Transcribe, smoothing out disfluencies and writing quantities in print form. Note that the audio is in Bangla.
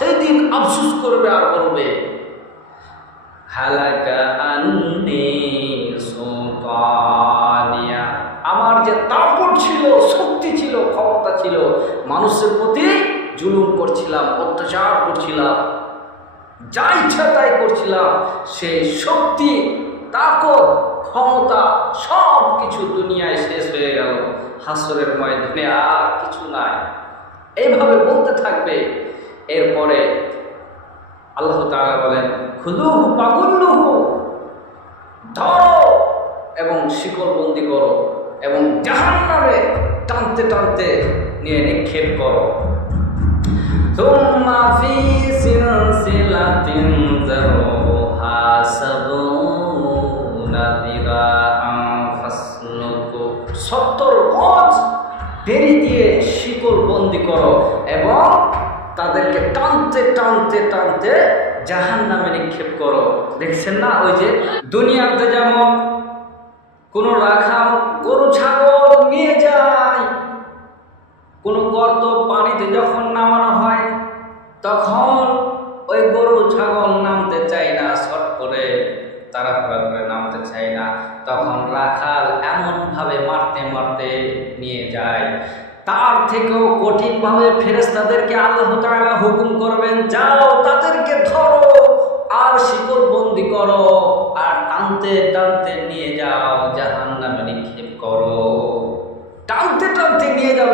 সেদিন আফসোস করবে আর বলবে হালাকা আন্নি সুলতানিয়া, আমার যে তাকত ছিল, শক্তি ছিল, ক্ষমতা ছিল, মানুষের প্রতি জুলুম করছিলাম, অত্যাচার করছিলাম, যা ইচ্ছা তাই করছিলাম, সেই শক্তি, তাকত, ক্ষমতা সব কিছু দুনিয়ায় শেষ হয়ে গেল, হাসরের ময়দানে আর কিছু নাই। এইভাবে বলতে থাকবে। এরপরে আল্লাহ তাআলা বলেন খুযুহু ফাগুল্লুহু, ধরো এবং শিকলবন্দি করো এবং জাহান্নামে টানতে টানতে নিয়ে নিক্ষেপ করো। সুম্মা ফি সিলসিলাতিন যারউহা সাবউনা যিরাআন ফাসলুকু, 70 গজ বেড়ি দিয়ে শিকল বন্দি করো এবং তাদেরকে টানতে টানতে টানতে জাহান্নামে নিক্ষেপ করো। দেখছেন না, ওই যে দুনিয়াতে যেমন কোনো রাখাল গরু ছাগল নিয়ে যায়, কোনো গর্ত পানিতে যখন নামানো হয় তখন ওই গরু ছাগল নামতে চায় না, শর্ট করে তাড়াহুড়া করে নামতে চায় না, তখন রাখাল এমনভাবে মারতে মারতে নিয়ে যায়। তার থেকেও কঠিনভাবে ফেরেশতাদেরকে আল্লাহ তাআলা হুকুম করবেন, যাও তাদেরকে ধরো আর শিকল বন্দি করো আর টানতে টানতে নিয়ে যাও জাহান্নামে নিক্ষেপ করো। টানতে টানতে নিয়ে যাবে।